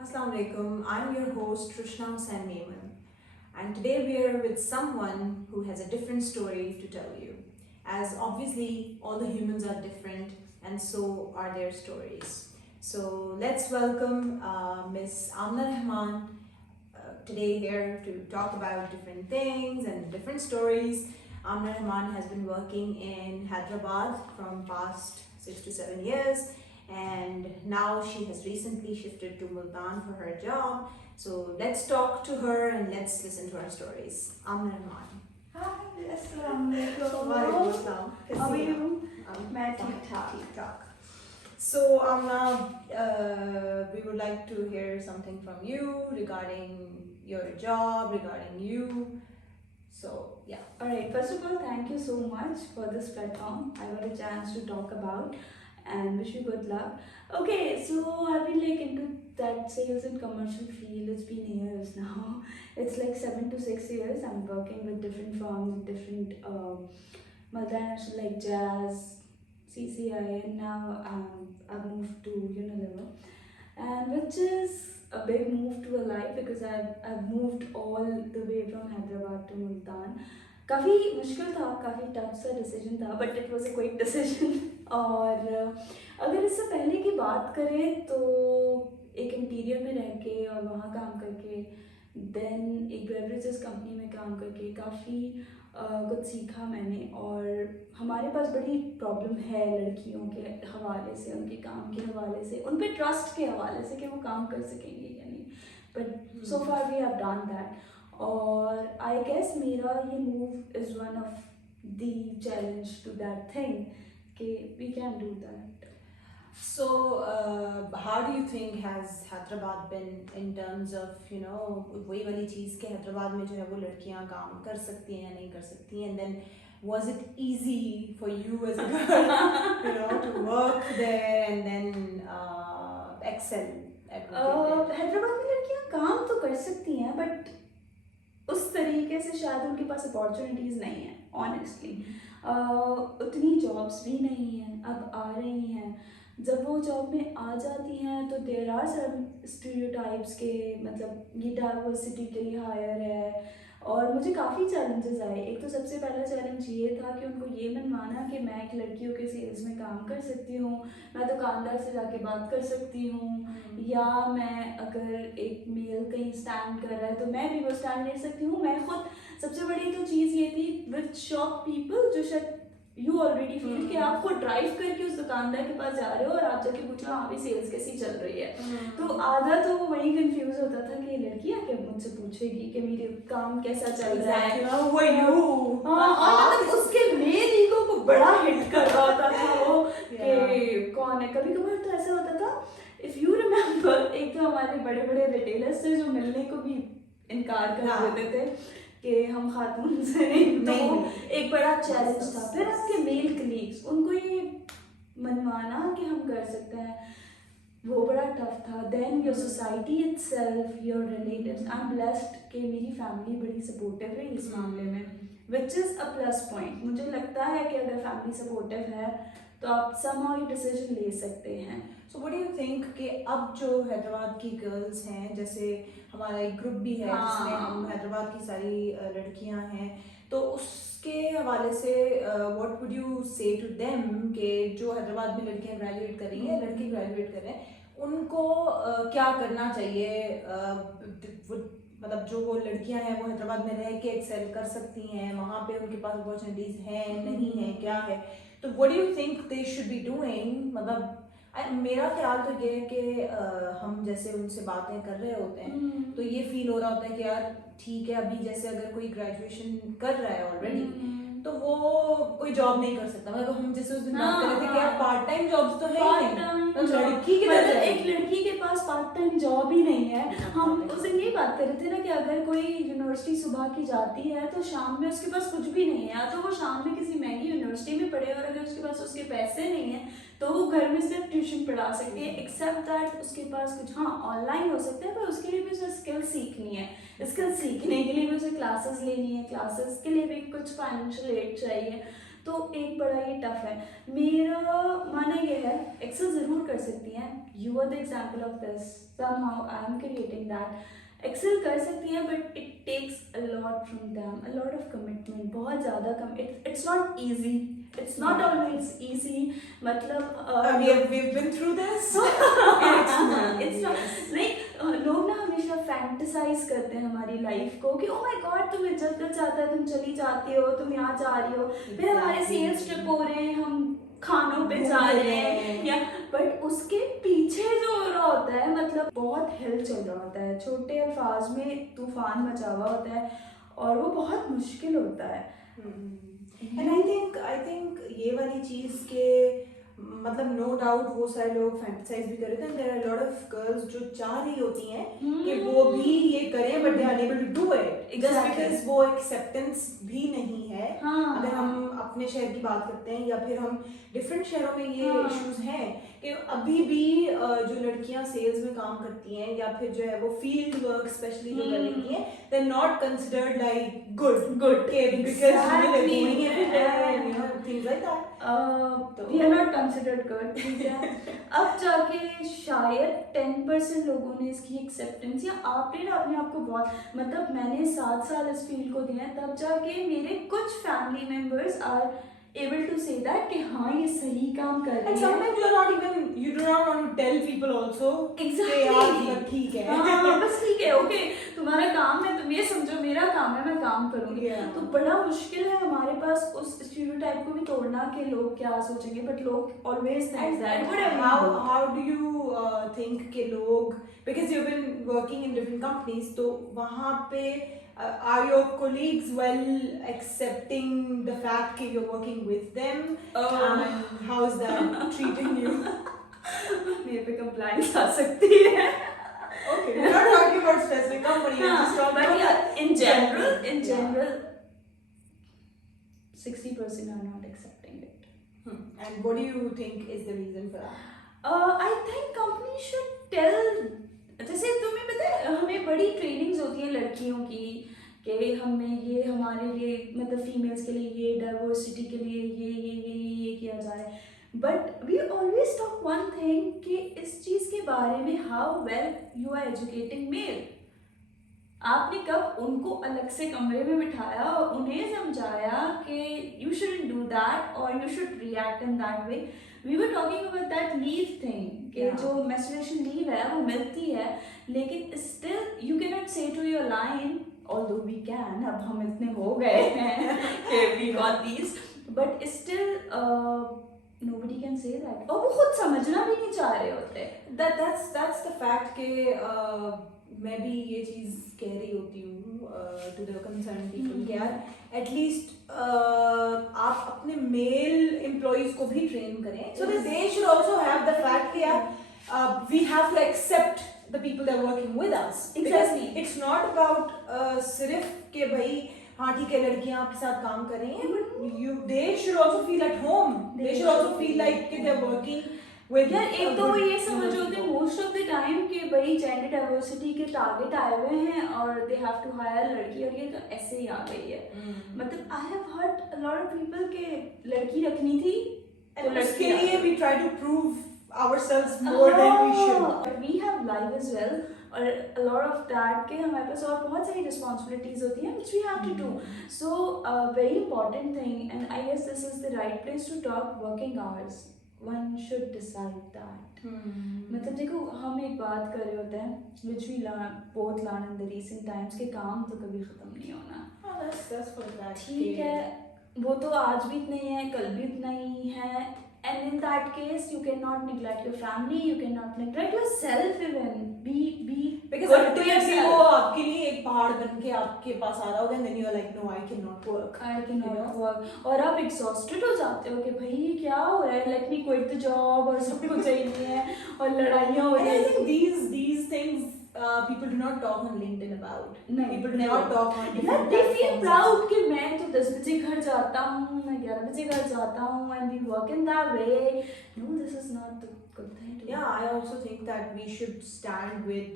Assalamu alaikum. I'm your host Trishna Hussain Maiman, and today we are with someone who has a different story to tell you. As obviously all the humans are different, and so are their stories. So let's welcome Miss Amna Rahman today here to talk about different things and different stories. Amna Rahman has been working in Hyderabad from past 6 to 7 years, and now she has recently shifted to Multan for her job. So let's talk to her and let's listen to her stories. Amna Rahman. Hi, अस्सलाम वालेकुम। वालेकुम अस्सलाम। How are कैसी हैं you? आप? मैं ठीक ठाक। ठीक ठाक. So Amna, we would like to hear something from you regarding your job, regarding you. So yeah. Alright, first of all, thank you so much for this platform. I got a chance to talk about and wish you good luck. Okay, so I've been like into that sales and commercial field. It's been years now. It's like 7 to 6 years. I'm working with different firms, different multinational like Jazz, CCI, and now I've moved to Unilever, and which is a big move to a life because I've moved all the way from Hyderabad to Multan. काफ़ी मुश्किल था, काफ़ी tough सा decision था, but it was a quick decision. और अगर इससे पहले की बात करें तो एक इंटीरियर में रह के और वहाँ काम करके, देन एक बेवरेजेस कंपनी में काम करके काफ़ी कुछ सीखा मैंने। और हमारे पास बड़ी प्रॉब्लम है लड़कियों के हवाले से, उनके काम के हवाले से, उन पे ट्रस्ट के हवाले से कि वो काम कर सकेंगे या नहीं, but so far we have done that. और आई गेस मेरा ये move is one of the challenge to that thing कि we can do that. So, how do you think has Hyderabad been in terms of वही वाली चीज़ कि हैदराबाद में जो है वो लड़कियां काम कर सकती हैं या नहीं कर सकती हैं, and then was it easy for you as a girl to work there and then excel at what you did? Hyderabad में लड़कियाँ काम तो कर सकती हैं बट उस तरीके से शायद उनके पास अपॉर्चुनिटीज़ नहीं है ऑनेस्टली। उतनी जॉब्स भी नहीं हैं, अब आ रही हैं। जब वो जॉब में आ जाती हैं तो देर आर सम स्टीरियोटाइप्स के, मतलब ये डाइवर्सिटी के लिए हायर है। और मुझे काफ़ी चैलेंजेस आए। एक तो सबसे पहला चैलेंज ये था कि उनको ये मनवाना कि मैं एक लड़कियों के सेल्स में काम कर सकती हूँ, मैं दुकानदार से जाके बात कर सकती हूँ, या मैं अगर एक मेल कहीं स्टैंड कर रहा है तो मैं भी वो स्टैंड ले सकती हूँ। मैं खुद, सबसे बड़ी तो चीज़ ये थी विद शॉप पीपल, जो शायद यू ऑलरेडी फील कि आप खुद ड्राइव करके उस दुकानदार के पास जा रहे हो और आप जाके पूछो हाँ भी सेल्स कैसी चल रही है। तो आधा तो वही कंफ्यूज होता था कि लड़की आके मुझसे पूछेगी कि मेरे काम कैसा चल रहा है। मतलब उसके मेल ईगो को बड़ा हिट कर रहा होता था वो कि कौन है। कभी कभार तो ऐसा होता था, इफ यू रिमेम्बर, एक तो हमारे बड़े बड़े रिटेलर्स थे जो मिलने को भी इनकार कर देते थे कि हम खातून से नहीं, तो एक बड़ा चैलेंज था। फिर आपके मेल कलीग्स, उनको ये मनवाना कि हम कर सकते हैं, वो बड़ा टफ था। Then your society itself, your relatives. I am blessed कि मेरी फैमिली बड़ी सपोर्टिव रही इस मामले में, which is a plus point. मुझे लगता है कि अगर फैमिली सपोर्टिव है तो आप समहाउ ये डिसीजन ले सकते हैं। So what do you think कि अब जो हैदराबाद की गर्ल्स हैं, जैसे हमारा एक ग्रुप भी है जिसमें हम हैदराबाद की सारी लड़कियां हैं, तो उसके हवाले से व्हाट वुड यू से टू देम कि जो हैदराबाद में लड़कियां ग्रेजुएट कर रही हैं, लड़के ग्रेजुएट कर रहे हैं, उनको क्या करना चाहिए? मतलब जो वो लड़कियां हैं वो हैदराबाद में रह के एक्सेल कर सकती हैं, वहाँ पे उनके पास अपॉर्चुनिटीज हैं नहीं है, क्या है, तो what do you think they should be doing? मतलब मेरा ख्याल तो ये है कि हम जैसे उनसे बातें कर रहे होते हैं तो ये फील हो रहा होता है कि यार ठीक है, अभी जैसे अगर कोई ग्रेजुएशन कर रहा है ऑलरेडी तो वो कोई जॉब नहीं कर सकता। मतलब हम जैसे उस दिन बात कर रहे थे कि यार पार्ट टाइम जॉब्स तो है ही नहीं, तो लड़की की मतलब एक लड़की के पास पार्ट टाइम जॉब ही नहीं है। हम उस दिन यही बात कर रहे थे ना कि अगर कोई यूनिवर्सिटी सुबह की जाती है तो शाम में उसके पास कुछ भी नहीं है, या तो वो शाम में किसी महंगी यूनिवर्सिटी में पढ़े, और अगर उसके पास उसके पैसे नहीं है तो वो घर में सिर्फ ट्यूशन पढ़ा सकती है, एक्सेप्ट दैट उसके पास कुछ हाँ ऑनलाइन हो सकता है, पर उसके लिए भी उसे स्किल सीखनी है। स्किल सीखने के लिए भी उसे क्लासेस लेनी है, क्लासेस के लिए भी कुछ फाइनेंशियल एड चाहिए। तो एक बड़ा ही टफ है। मेरा मानना ये है एक्सेल ज़रूर कर सकती हैं, you are the example of this, somehow I am creating that. Excel कर सकती हैं but it takes a lot from them, a lot of commitment, बहुत ज़्यादा it's not easy, it's not always easy, मतलब we've been through this. It's not like लोग ना हमेशा fantasise करते हैं हमारी लाइफ को कि ओ माय गॉड तुम इज्जत कर जाता है, तुम चली जाती हो, तुम यहाँ जा रही हो, फिर हमारे सेल्स ट्रिप हो रहे हैं, हम खानों पे जा रहे हैं, या बट उसके पीछे जो हो रहा होता है, मतलब बहुत हेल चल रहा होता है, छोटे अल्फाज में तूफान मचा हुआ होता है और वो बहुत मुश्किल होता है। एंड आई थिंक ये वाली चीज के मतलब नो डाउट वो सारे लोग फैंटेसाइज भी कर रहे थे, there are lot of girls जो चाह रही होती हैं कि वो भी ये करें but they are unable to do it just because वो एक्सेप्टेंस भी नहीं है। अगर हम अपने शहर की बात करते हैं या फिर हम डिफरेंट शहरों में ये इश्यूज हैं कि अभी भी जो लड़कियां सेल्स में काम करती हैं या फिर जो है वो फील्ड वर्क स्पेशली जो कर रही हैं, they are not considered like good because things like that we are not considered good, ठीक है। अब जाके शायद 10% लोगों ने इसकी एक्सेप्टेंस, या आपने ना अपने आप को बहुत, मतलब मैंने 7 साल इस फील्ड को दिया है, तब जाके मेरे कुछ family members are able to say that कि हाँ ये सही काम कर रही है। And sometimes you do not want to tell people also. Exactly. यार ठीक है। हाँ बस ठीक है, ओके तुम्हारा काम है, तुम ये समझो मेरा काम है, मैं काम करूँगी। तो बड़ा मुश्किल है हमारे पास उस स्टीरियोटाइप को भी तोड़ना कि लोग क्या सोचेंगे, बट लोग always think that. How do you think कि लोग, because you've been working in different companies, तो वहाँ पे are your colleagues well accepting the fact that you're working with them? And how is that treating you? मेरे पे compliance आ सकती है। Okay, we're not talking about specific company. But yeah, in general, 60% are not accepting it. And what do you think is the reason for that? I think companies should tell, जैसे तुम्हें पता है हमें बड़ी trainings होती हैं लड़कियों की कि हमें ये हमारे लिए मतलब फीमेल्स के लिए ये डाइवर्सिटी के लिए ये किया जा रहा है, but we always talk one thing कि इस चीज़ के बारे में how well you are educating male. आपने कब उनको अलग से कमरे में बिठाया और उन्हें समझाया कि यू शुडंट डू दैट और you should react in that way. We were talking about that leave thing कि जो मेंस्ट्रुएशन लीव है वो मिलती है, लेकिन still you can not say to your line, although we can, अब हम इतने हो गए हैं कि we got these, but still nobody can say that, और वो खुद समझना भी नहीं चाह रहे होते। That's the fact कि मैं भी ये चीज़ कह रही होती हूँ to the concerned people कि यार एटलीस्ट आप अपने मेल एम्प्लॉइज को भी ट्रेन करें so that they should also have the fact कि यार we have to accept the people that are working with us. Exactly. It's not about सिर्फ कि भाई हाँ ठीक है लड़कियाँ आपके साथ काम कर रही हैं, but they should also feel at home. They should also feel like कि they're working with. यार एक तो वो ये समझ होते मोस्ट ऑफ द टाइम कि भाई जेंडर डाइवर्सिटी के टारगेट आए हुए हैं और दे हैव टू हायर लड़की, और ये तो ऐसे ही आ गई है। मतलब I have heard a lot of people के लड़की रखनी थी तो उसके लिए we try to prove ourselves more than we should. But we have life as well, और a lot of that के हमारे पास और बहुत सारी responsibilities होती हैं which we have to do. So a very important thing, and I guess this is the right place to talk working hours. One should decide that. मतलब देखो हम एक बात कर रहे होते हैं which we both learn in the recent times कि काम तो कभी ख़त्म नहीं होना। That's for that. ठीक है, वो तो आज भी इतना ही है, कल भी इतना ही है, and in that case you cannot neglect your family, you cannot neglect yourself even. Be because ultimately वो आपके लिए एक पहाड़ बन के आपके पास आ रहा होगा and then you're like no I cannot work. I cannot work. और आप exhausted हो जाते हो कि भाई ये क्या हो रहा है, let me quit the job और सब कुछ चाहिए है और लड़ाइयाँ हो रही हैं। I think these things people do not talk on LinkedIn about. People do not talk on different they feel proud कि मैं तो 10 बजे घर जाता हूँ, मैं 11 बजे घर जाता हूँ, and we work in that way. No, this is not the good thing to do. Yeah, I also think that we should stand with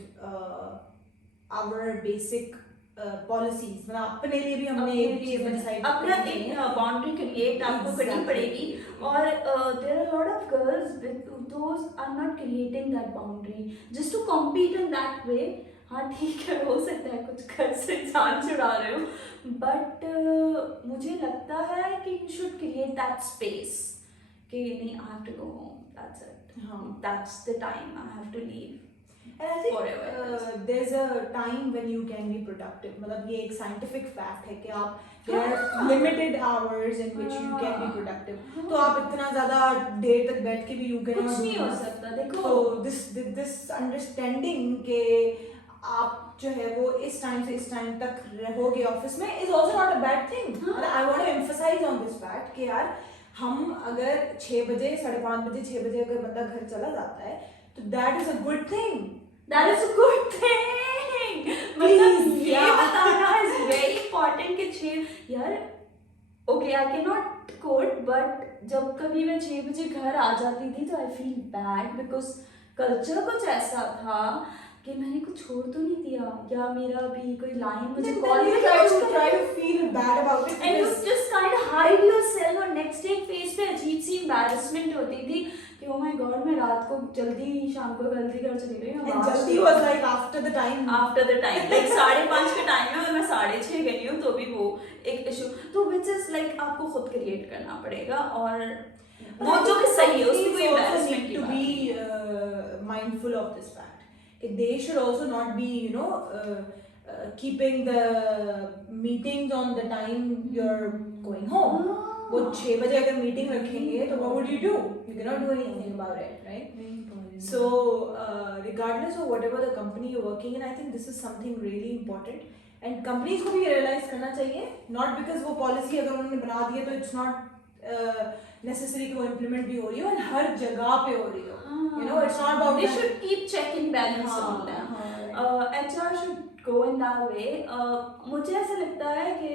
our basic policies, मतलब अपने लिए भी हमने एक चीज डिसाइड अपना एक बाउंड्री क्रिएट आपको करनी पड़ेगी। और there are lot of girls those are not creating that boundary just to compete in that way. हाँ ठीक है, हो सकता है कुछ घर से जान छुड़ा रहे हो, बट मुझे लगता है कि you should create that space कि नहीं, I have to go home, that's it, that's the time I have to leave. And I think there's a time when you can be productive. मतलब ये एक scientific fact है कि आप there are limited hours in which you can be productive. तो आप इतना ज़्यादा देर तक बैठ के भी you cannot कुछ नहीं do हो this. सकता। देखो तो this understanding के आप जो है वो इस टाइम से इस टाइम तक रहोगे ऑफिस में is also not a bad thing. I want to emphasize on this fact कि यार हम अगर 6 बजे 5:30 बजे 6 बजे अगर बंदा घर चला जाता है तो that is a good thing. That is a good thing. मतलब ये बताना is very important कि 6 यार okay I cannot quote but जब कभी मैं 6 बजे घर आ जाती थी तो I feel bad because culture कुछ ऐसा था कि मैंने कुछ छोड़ तो नहीं दिया, या मेरा भी कोई लाइन मुझे call try to feel bad about it and you just kind of hide yourself और next day फेस पे अजीब सी embarrassment होती थी कि oh my god मैं रात को जल्दी शाम को जल्दी घर चली गई हूँ। and जल्दी was like after the time like 5:30 के टाइम में और मैं 6:30 गई हूँ तो भी वो एक इशू तो which is like आपको खुद क्रिएट करना पड़ेगा और वो जो कि सही है उसमें कोई embarrassment की बात नहीं। to be mindful of this fact. They should also not be, you know, keeping the meetings on the time you're going home. वो 6 बजे अगर मीटिंग रखेंगे तो what would you do? You cannot do anything about it, right? So regardless of whatever the company you're working in, I think this is something really important. And companies को भी realize करना चाहिए, not because वो policy अगर उन्होंने बना दी है तो it's not necessary कि वो implement भी हो रही हो और हर जगह पे हो रही हो. You know, it's not about they should keep checking balance on them. HR should go in that way. मुझे ऐसा लगता है कि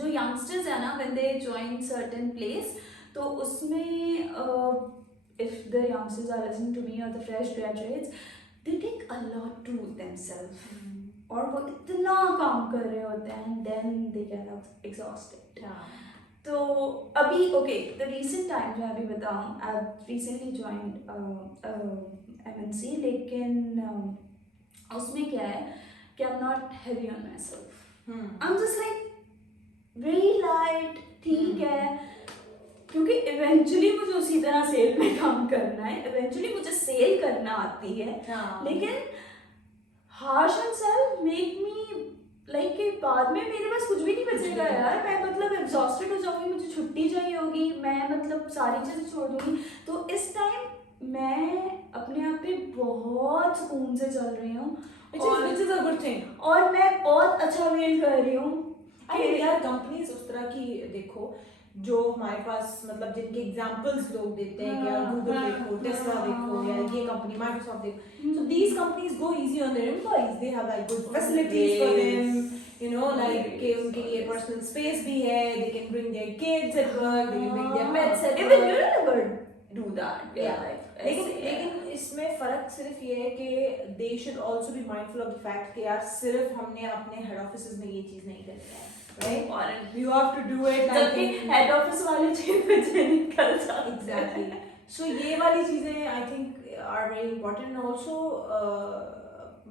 जो youngsters है ना when they join certain place तो उसमें if the youngsters are listening to me or the fresh graduates they take a lot to themselves और वो इतना काम कर रहे होते हैं and then they get exhausted. तो अभी ओके द रीसेंट टाइम जो अभी बताऊँ आई रिसेंटली जॉइंड MNC लेकिन उसमें क्या है कि I am not heavy on my self, I am just like very light, ठीक है क्योंकि इवेंचुअली मुझे उसी तरह सेल में काम करना है, इवेंचुअली मुझे सेल करना आती है लेकिन harsh on self make me like कि बाद में मेरे पास कुछ भी नहीं बचेगा यार, मैं मतलब एग्जॉस्टेड हो जाऊंगी, मुझे छुट्टी चाहिए होगी, मैं मतलब सारी चीज़ें छोड़ दूंगी। तो इस टाइम मैं अपने आप पे बहुत सुकून से चल रही हूँ और मैं बहुत अच्छा फील कर रही हूँ। यार कंपनीज उस तरह की देखो जो हमारे पास मतलब जिनके एग्जांपल्स लोग देते हैं कि यार गूगल देखो, टेस्ला देखो या ये कंपनी माइक्रोसॉफ्ट देखो, so these companies go easy on their employees, they have like good facilities for them, you know, like कि उनके लिए personal space भी है, they can bring their kids at work, they can bring their pets at work. Even you never do that. लेकिन इसमें फर्क सिर्फ ये है कि they should also be mindful of the fact कि यार सिर्फ हमने अपने हेड ऑफिसेज में ये चीज नहीं करनी है, right? और you have to do it जबकि हेड ऑफिस वाले 6 बजे निकल जाते हैं। Exactly. So ये वाली चीजें I think are very important. And also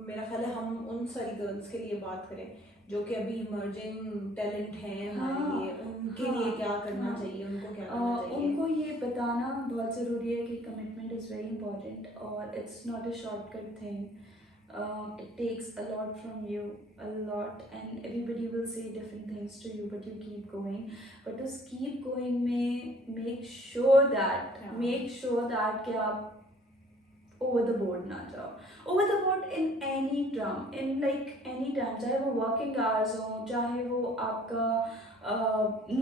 मेरा ख्याल है हम उन सारी गर्ल्स के लिए बात करें जो कि अभी इमर्जिंग टैलेंट हैं हमारे लिए, उनके लिए क्या करना चाहिए, उनको क्या करना चाहिए? उनको ये बताना बहुत ज़रूरी है कि कमिटमेंट इज़ वेरी इंपॉर्टेंट और it's not a shortcut thing. It takes a lot from you, a lot, and everybody will say different things to you, but you keep going. But to keep going में make sure that कि आप over the board ना जाओ. Over the board in any term, चाहे वो working hours हो, चाहे वो आपका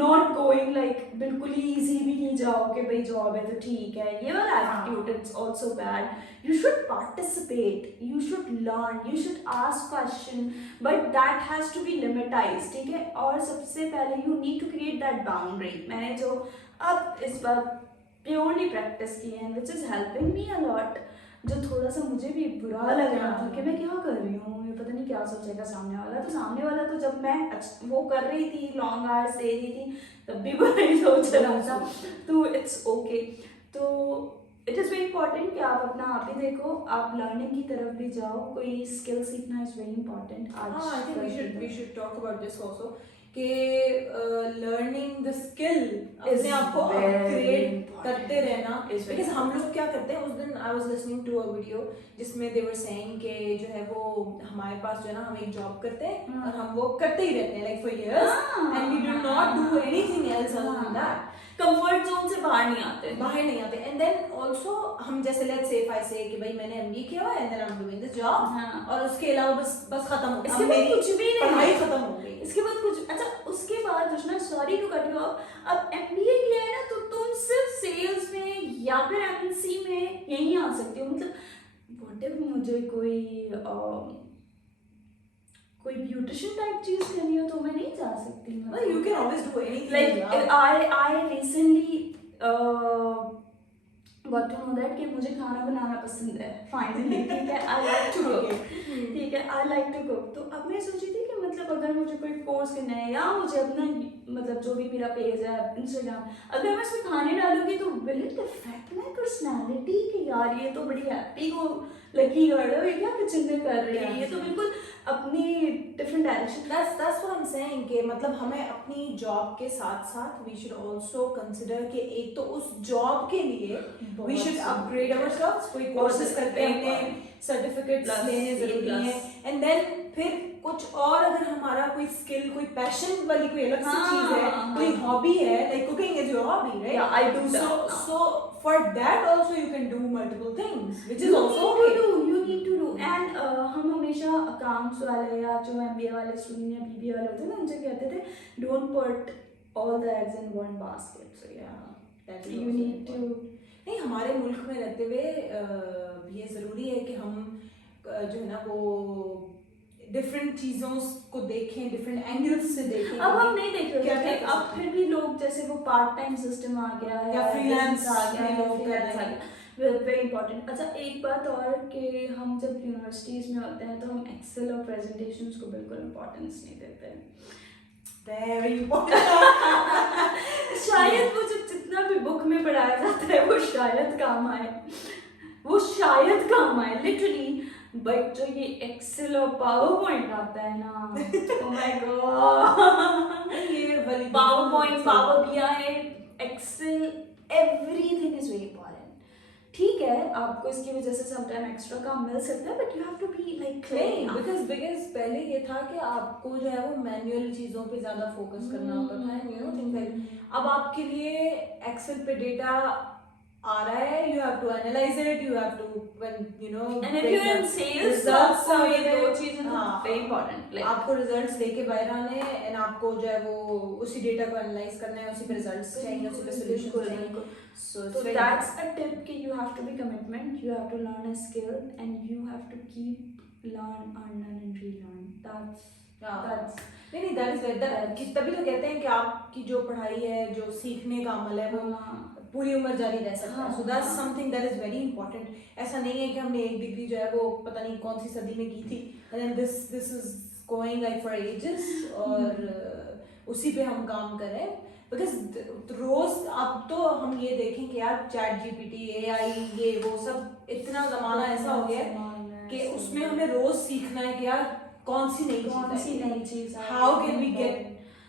not going like बिल्कुल ही easy भी नहीं जाओ कि भाई जॉब है तो ठीक है, ये वाला attitude it's also bad. You should participate, you should learn, you should ask question, but that has to be limitized, ठीक है? और सबसे पहले you need to create that boundary. मैंने जो अब इस बार purely practice की है which is helping me a lot. जो थोड़ा सा मुझे भी बुरा लग रहा था कि मैं क्या कर रही हूँ, ये पता नहीं क्या सोचेगा सामने वाला। तो सामने वाला तो जब मैं वो कर रही थी, लॉन्ग आवर्स दे रही थी, तब भी बुरा ही सोच रहा था। तो इट्स ओके। तो इट इज़ वेरी इंपॉर्टेंट कि आप अपना आप ही देखो, आप लर्निंग की तरफ भी जाओ। कोई स्किल सीखना इज़ वेरी इंपॉर्टेंट आज। I think we should talk about this also कि लर्निंग द स्किल, अपने आप को अपग्रेड करते रहना। बिकॉज हम लोग क्या करते हैं, उस दिन I was listening to a video जिसमें दे वर सेइंग कि जो है वो हमारे पास जो है ना, हम एक जॉब करते हैं और हम वो करते ही रहते हैं like for years and we do not do anything else other than that. Comfort zone से बाहर नहीं आते एंड देन ऑल्सो हम जैसे लेट्स से इफ आई से कि भाई मैंने एमबीए किया हुआ है and then I am doing this job, और उसके अलावा बस खत्म हो गया, इसके बाद कुछ भी नहीं, पढ़ाई खत्म हो गई, इसके बाद कुछ। अच्छा, उसके बाद Joshna, sorry to cut you off, अब एमबीए किया है ना तो तुम सिर्फ सेल्स में या फिर एमएनसी में यहीं आ सकते हो। मतलब व्हाट इफ मुझे कोई ब्यूटिशियन टाइप चीज करनी हो तो मैं नहीं जा सकती। well you can always do anything like I recently got to know that कि मुझे खाना बनाना पसंद है फाइनली। ठीक है, आई लाइक टू कुक। ठीक है, आई लाइक टू कुक। तो अब मैं सोची थी कि मतलब अगर मुझे कोई कोर्स करना है या मुझे अपना मतलब जो भी मेरा पेज है इंस्टाग्राम, अगर मैं इसमें खाने डालूंगी तो will it affect my personality कि यार ये तो बड़ी हैप्पी को लकी गर्ल है, ये क्या किचन में कर रही है, ये तो बिल्कुल अपनी different direction. that's what I'm saying कि मतलब हमें अपनी जॉब के साथ साथ we should also consider कि एक तो उस जॉब के लिए we should upgrade ourselves, कोई कोर्सेज करके अपने सर्टिफिकेट्स लेने जरूरी है, एंड देन फिर कुछ और अगर हमारा कोई स्किल, कोई पैशन वाली कोई अलग सी चीज है, कोई हॉबी है, like cooking is your hobby, right? Yeah, I do that. So for that also you can do multiple things, which is also okay. You need to do. And हम हमेशा अकाउंट्स वाले या जो एमबीए वाले student या BBA वाले होते हैं ना, उनसे कहते थे don't put all the eggs in one basket. So yeah that you need to. नहीं, हमारे मुल्क में रहते हुए ये जरूरी है कि हम जो है ना वो डिफरेंट चीजों को देखें, डिफरेंट एंगल्स से देखें। अब हम नहीं देख रहे क्या हैं, अब फिर भी लोग जैसे वो पार्ट टाइम सिस्टम आ गया है या फ्रीलांस आ गया है, लोग कर रहे हैं, वेरी इंपॉर्टेंट। अच्छा, एक बात और कि हम जब यूनिवर्सिटीज में होते हैं तो हम एक्सेल और प्रेजेंटेशंस को बिल्कुल इंपॉर्टेंस नहीं देते हैं। Very important. शायद वो जो जितना भी बुक में पढ़ाया जाता है वो शायद काम आए, वो शायद काम आए लिटरली, बट जो ये एक्सेल और पावर पॉइंट आता है ना, ओह माय गॉड, ये वाली PowerPoint, Power BI, Excel, everything is very important. ठीक है, आपको इसकी वजह से समटाइम एक्स्ट्रा काम मिल सकता है, but you have to be like clean. Because पहले ये था कि आपको जो है वो मैनुअल चीजों पे ज्यादा फोकस करना होता था, यू नो थिंग्स लाइक, अब आपके लिए एक्सेल पे डेटा आ रहा है, you have to analyze it, you have to, when you know, and if you're in sales तो आपको ये दो चीजें very important, like आपको रिजल्ट्स लेके बाहर आने एंड आपको जो है वो उसी डेटा को एनालाइज करना है, उसी पे रिजल्ट्स चाहिए, उसी पे सॉल्यूशंस चाहिए। So that's a tip कि you have to be commitment, you have to learn a skill and you have to keep learn, unlearn and relearn. That's नहीं that is that तभी तो कहते हैं कि आपकी जो पढ़ाई है, जो सीखने का अमल है, वो पूरी उम्र जारी रह सकता है। So that's something that is very important. ऐसा नहीं है कि हमने एक डिग्री जो है वो पता नहीं कौन सी सदी में की थी and this is going like for ages और उसी पे हम काम करें, बिकॉज रोज अब तो हम ये देखें कि यार चैट जीपीटी, एआई, ये वो सब इतना जमाना ऐसा हो गया है कि उसमें हमें रोज सीखना है कि यार कौन सी नई चीज, how can we get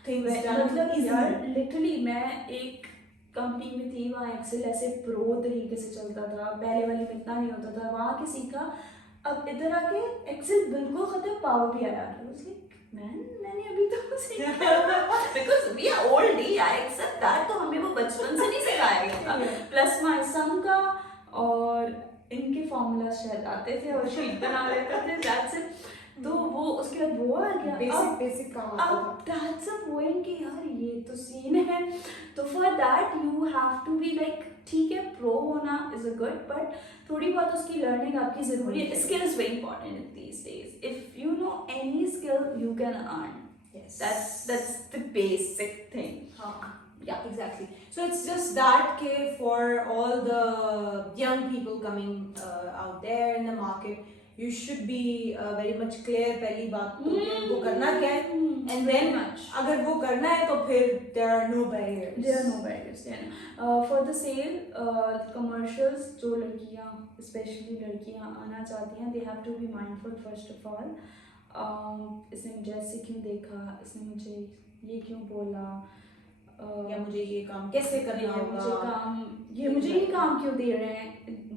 things done. मतलब यार लिटरली मैं एक कंपनी में थी, वहाँ एक्सेल ऐसे प्रो तरीके से चलता था, पहले वाली में इतना नहीं होता था, वहाँ के सीखा, अब इधर आके एक्सेल बिल्कुल खत्म, पावर भी आया। मैंने अभी तो सीखा because we are old, I accept that, तो हमें वो बचपन से नहीं सिखाया गया था। प्लस माय सम का और इनके फॉर्मूला शायद आते थे और शीट बना लेते थे, दैट्स इट। तो वो उसके बाद वो आ गया बेसिक काम आता था। दैट्स अ पॉइंट कि यार ये तो सीन है, तो for that you have to be like, ठीक है प्रो होना इज अ गुड, बट थोड़ी बहुत उसकी लर्निंग आपकी जरूरी है। Skill is very important in these days, if you know any skill you can earn, that's the basic thing. Yeah, exactly. So it's just that for all the young people coming out there in the market, you should be very much clear पहली बात तो कि उनको करना क्या है, and Very then much. अगर वो करना है तो फिर there are no barriers. There are no barriers. For the sale, commercials जो लड़कियाँ, especially लड़कियाँ आना चाहती हैं, they have to be mindful first of all. इसने मुझे ऐसे क्यों देखा, इसने मुझे ये क्यों बोला, या मुझे ये काम कैसे करना होगा, ये मुझे ये काम क्यों दे रहे हैं.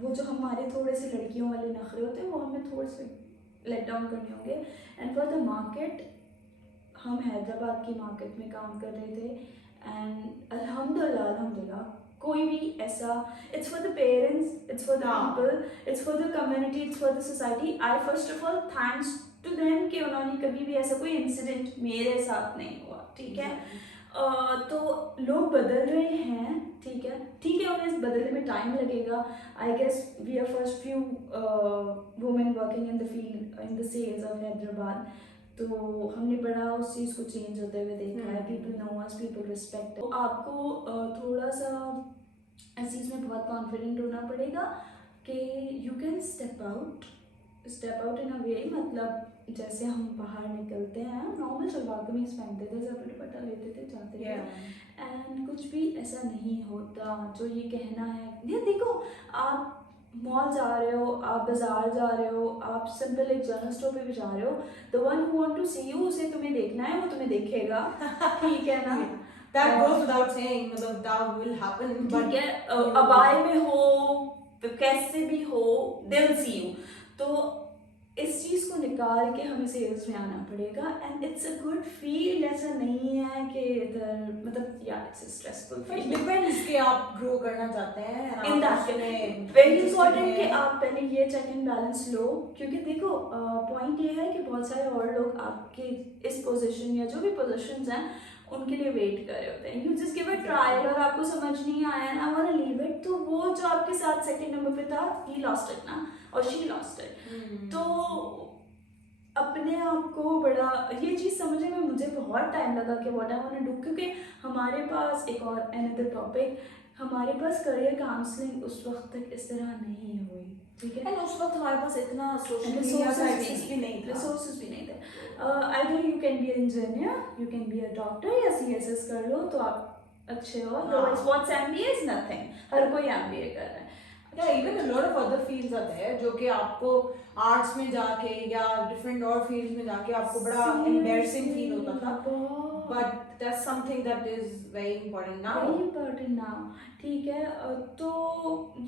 वो जो हमारे थोड़े से लड़कियों वाले नखरे होते हैं वो हमें थोड़े से लेट डाउन करने होंगे. एंड फॉर द मार्केट, हम हैदराबाद की मार्केट में काम कर रहे थे एंड अल्हम्दुलिल्लाह कोई भी ऐसा, it's for the parents, it's for the people, it's for the community, it's for the society. I first of all thanks to them कि उन्होंने कभी भी ऐसा कोई इंसिडेंट मेरे साथ नहीं हुआ. ठीक है. तो लोग बदल रहे हैं. ठीक है, उन्हें इस बदलने में टाइम लगेगा. I guess we are first few women working in the field in the sales of Hyderabad. तो हमने बड़ा उस चीज़ को चेंज होते हुए देखा है. People know us, people respect. तो आपको थोड़ा सा इस चीज़ में बहुत कॉन्फिडेंट होना पड़ेगा कि you can step out in a way. मतलब जैसे हम बाहर निकलते हैं, नॉर्मल सलवार कमीज पहनते थे, सब दुपट्टा लेते थे, जाते थे, एंड कुछ भी ऐसा नहीं होता. जो ये कहना है, ये देखो, आप मॉल जा रहे हो, आप बाजार जा रहे हो, आप सिंपल एक जनरल स्टोर पे भी जा रहे हो, the one who want to see you, उसे तुम्हें देखना है, वो तुम्हें देखेगा. ठीक है ना. That goes without saying, मतलब that will happen. ठीक है, अबाई में हो, कैसे भी हो, they will see you. तो इस चीज़ को निकाल के हमें सेल्स में आना पड़ेगा. And it's a good field. ऐसा नहीं है कि इधर, मतलब या it's a stressful field. Depends कि आप ग्रो करना चाहते हैं. इन दैट वेरी इंपॉर्टेंट कि आप पहले ये चेक एंड बैलेंस लो. क्योंकि देखो, पॉइंट ये है कि बहुत सारे और लोग आपके इस पोजीशन या जो भी पोजीशंस हैं उनके लिए वेट कर रहे होते हैं. You just give a trial और आपको समझ नहीं आया ना, I want to leave it. तो वो जो आपके साथ सेकंड नंबर पे था, ही लॉस्ट इट ना, और शी लॉस्ट इट. तो अपने आप को बड़ा ये चीज़ समझने में मुझे बहुत टाइम लगा कि what I want to do. क्योंकि हमारे पास एक और अनदर टॉपिक, हमारे पास करियर काउंसलिंग उस वक्त तक इस तरह नहीं हुई. ठीक है. उस वक्त हमारे पास इतना सोशल मीडिया का एक्सेस भी नहीं था, रिसोर्सेज भी नहीं थे. Either you can be engineer, you can be a doctor, या CSS कर लो तो आप अच्छे हो. Otherwise what's MBA is nothing. हर कोई MBA कर रहा है. Yeah, even a lot of other fields are there जो कि आपको आर्ट्स में जाके या डिफरेंट और फील्ड्स में जाके आपको बड़ा embarrassing फील होता था. But that's something that is very important now. ठीक है. तो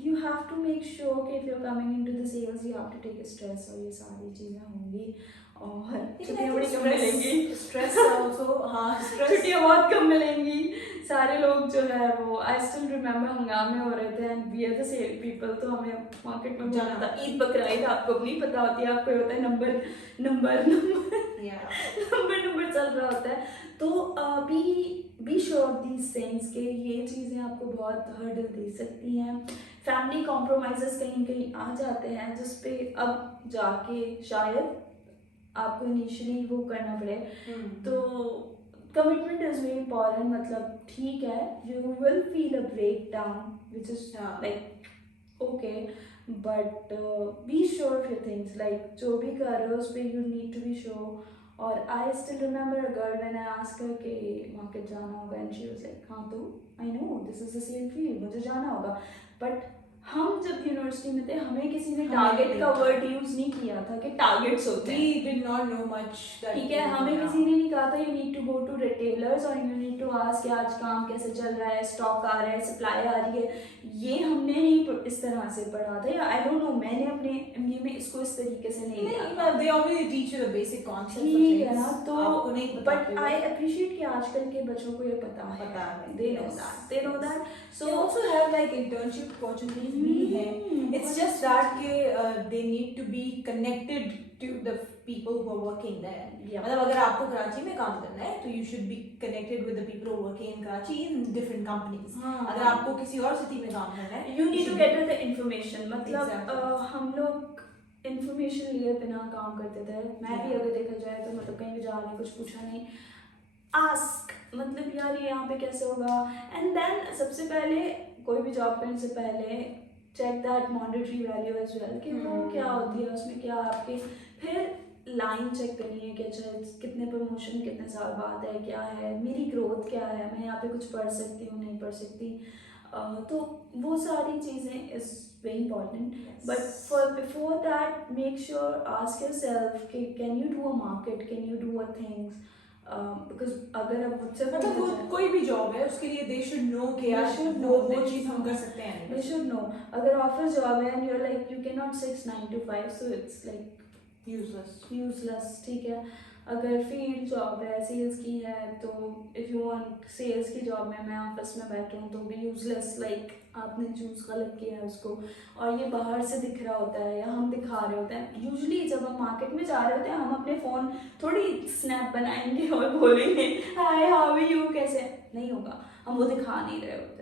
you have to make sure कि if you're coming into the sales, you have to take a stress, और ये सारी चीज़ें होंगी. और छुट्टियाँ बड़ी कम मिलेंगी. स्ट्रेस also, हाँ, स्ट्रेस छुट्टियाँ बहुत कम मिलेंगी. सारे लोग जो है वो, आई स्टिल रिमेम्बर हंगामे हो रहे थे and we are the sale people. तो हमें मार्केट में जाना था. ईद बकरा ईद आपको नहीं पता होती है, आपको होता है नंबर चल रहा होता है. तो B sure of these things के ये चीज़ें आपको बहुत हर्डल दे सकती हैं. फैमिली कॉम्प्रोमाइजेस कहीं आ जाते हैं जिस पे अब जाके शायद आपको इनिशियली वो करना पड़े. तो कमिटमेंट इज वेरी इंपॉर्टेंट. मतलब ठीक है, you will feel a break down which is like okay, but be sure of your things. Like जो भी कर रहे हो उस पर you need to be sure. और I still remember a girl when I asked her कि market जाना होगा, एंड शी वाज लाइक हाँ तो I know this is the sale field, मुझे जाना होगा. बट हम जब यूनिवर्सिटी में थे हमें किसी ने टारगेट का वर्ड यूज नहीं किया था कि टारगेट्स होते हैं. We did not know much. ठीक है, हमें किसी ने नहीं कहा था you need to go to retailers और यू नीड टू आस्क कि आज काम कैसे चल रहा है, स्टॉक आ रहा है, सप्लाई आ रही है. ये हमने नहीं इस तरह से पढ़ा था, या आई डोंट नो, मैंने अपने MBA में इसको इस तरीके से नहीं लिया. They only teach you the basic concepts. ठीक है ना. तो आपको नहीं पता. बट आई अप्रिशिएट कि आजकल के बच्चों को ये पता है. They know that. So they also have like internship opportunities भी हैं. It's just that they need to be connected to the people who are working there. मतलब अगर आपको कराची में काम करना है तो you should be connected with the people who are working in Karachi in different companies. अगर आपको किसी और सिटी में काम करना है, you need to get the information. मतलब हम लोग इंफॉर्मेशन लिए बिना काम करते थे. मैं भी अगर देखा जाए तो मतलब कहीं भी जा रही कुछ पूछा नहीं. आस्क, मतलब यार ये यहाँ पे कैसे होगा, एंड देन सबसे पहले कोई भी जॉब करने से पहले check that monetary value as well कि वो क्या होती है, उसमें क्या आपके, फिर लाइन चेक करनी है कि अच्छा कितने प्रमोशन कितने साल बाद है, क्या है मेरी ग्रोथ, क्या है मैं यहाँ पे कुछ पढ़ सकती हूँ नहीं पढ़ सकती, तो वो सारी चीज़ें is very important. But for before that make sure ask yourself कि can you do a market, can you do a things, because अगर आप मुझसे मतलब वो कोई भी जॉब है उसके लिए दे शुड नो कि यार वो चीज़ हम कर सकते हैं. they should know. अगर ऑफिस जॉब है and you're like you cannot 6 9 to 5, so it's like useless. ठीक है. अगर फील्ड जॉब है, सेल्स की है, तो इफ़ यू वांट सेल्स की जॉब में मैं ऑफिस में बैठूँ तो भी यूजलेस, लाइक आपने चूज़ गलत किया है उसको, और ये बाहर से दिख रहा होता है या हम दिखा रहे होते हैं. यूजुअली जब हम मार्केट में जा रहे होते हैं हम अपने फ़ोन थोड़ी स्नैप बनाएंगे और बोलेंगे हाय हाउ आर यू, कैसे, नहीं होगा, हम वो दिखा नहीं रहे होते.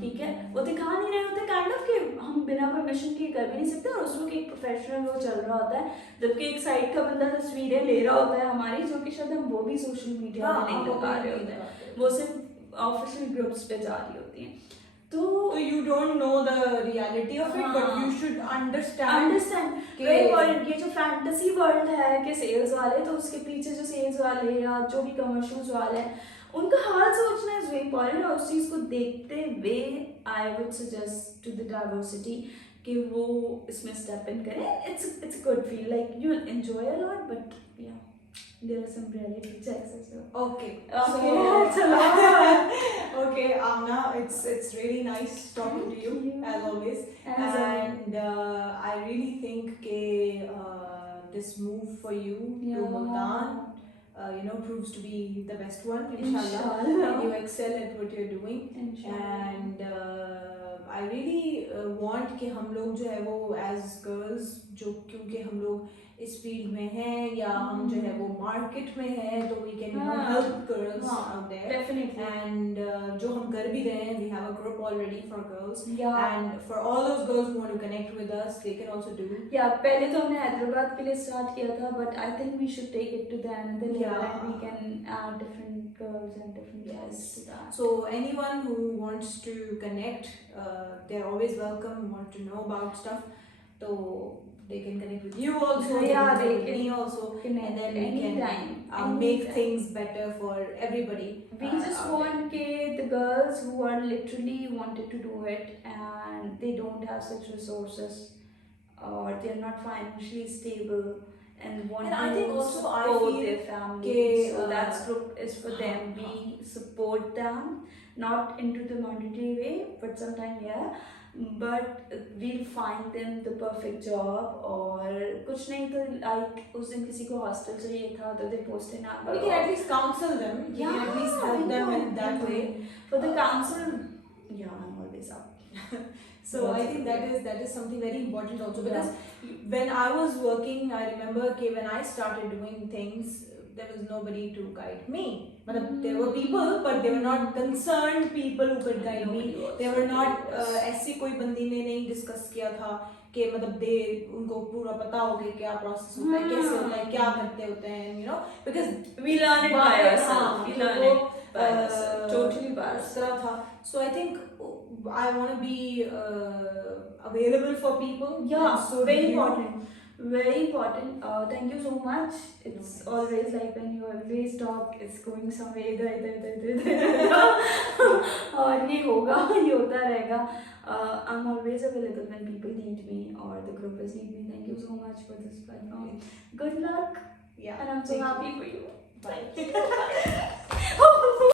ठीक है, वो दिखा नहीं रहे होते काइंड ऑफ कि हम बिना परमिशन के कर भी नहीं सकते, और उसमें एक प्रोफेशनल वो चल रहा होता है, जबकि एक साइड का बंदा तस्वीरें ले रहा होता है हमारी, जो कि शायद हम वो भी सोशल मीडिया में नहीं लगा रहे होते हैं, वो सिर्फ ऑफिशियल ग्रुप्स पे जा रही होती हैं. तो you don't know the reality of it, but you should understand ये जो फैंटेसी वर्ल्ड है कि सेल्स वाले, तो उसके पीछे जो सेल्स वाले या जो भी कमर्शियल्स वाले हैं उनका हाल सोचना इज वेरी इंपॉर्टेंट, और उस चीज़ को देखते हुए I would suggest to the diversity कि वो इसमें स्टेप इन करें. It's good feel, like you enjoy a lot, but yeah there are some reality checks as well. Okay. Okay, So, that's a lot. Okay, Amna, it's really nice talking to you as always. And I really think this move for you to Multan, proves to be the best one, inshallah. And you excel at what you're doing. Inshallah. And I really want कि हम लोग जो है वो as girls, जो क्योंकि हम लोग इस फील्ड में हैं या हम जो है वो मार्केट में हैं, तो we can help girls out there. Definitely. And जो हम कर भी रहे हैं, we have a group already for girls. Yeah. And for all those girls who want to connect with us, they can also do. Yeah, पहले तो हमने हैदराबाद के लिए स्टार्ट किया था, but I think we should take it to the another level, and we can add different girls and different guys to that. So anyone who wants to connect, they're always welcome. Want to know about stuff, so they can connect with you also. Yeah, they can me also, connect, and then we anytime, can make things better for everybody. We just want the girls who are literally wanted to do it and they don't have such resources, or they're not financially stable and want I to think also I support feel their family. So that group is for them. We support them, not into the monetary way, but sometimes but we'll find them the perfect job. और कुछ नहीं तो like उस दिन किसी को hostel चाहिए था तो they posted an We can at least counsel them. We can at least help them in that way. For the counsel, I'm always up. So I think that is something very important also, because when I was working, I remember when I started doing things, there was nobody to guide me. There were people, but they were not concerned people who could guide me. They were not ऐसी कोई बंदी ने नहीं discuss किया था कि उनको पूरा पता हो कि क्या प्रोसेस होता है, कैसे होता है, क्या करते होते हैं, because we learn it by ourselves. We learn it by ourselves. Totally by ourselves. था. So I think I want to be available for people. Yeah, so very important. Very important. Thank you so much. It's always like when you always talk, it's going somewhere इधर और ये होगा, ये होता रहेगा. I'm always available when people need me or the groupers need me. Thank you so much for this platform. Good luck. Yeah. And I'm so happy for you. Bye.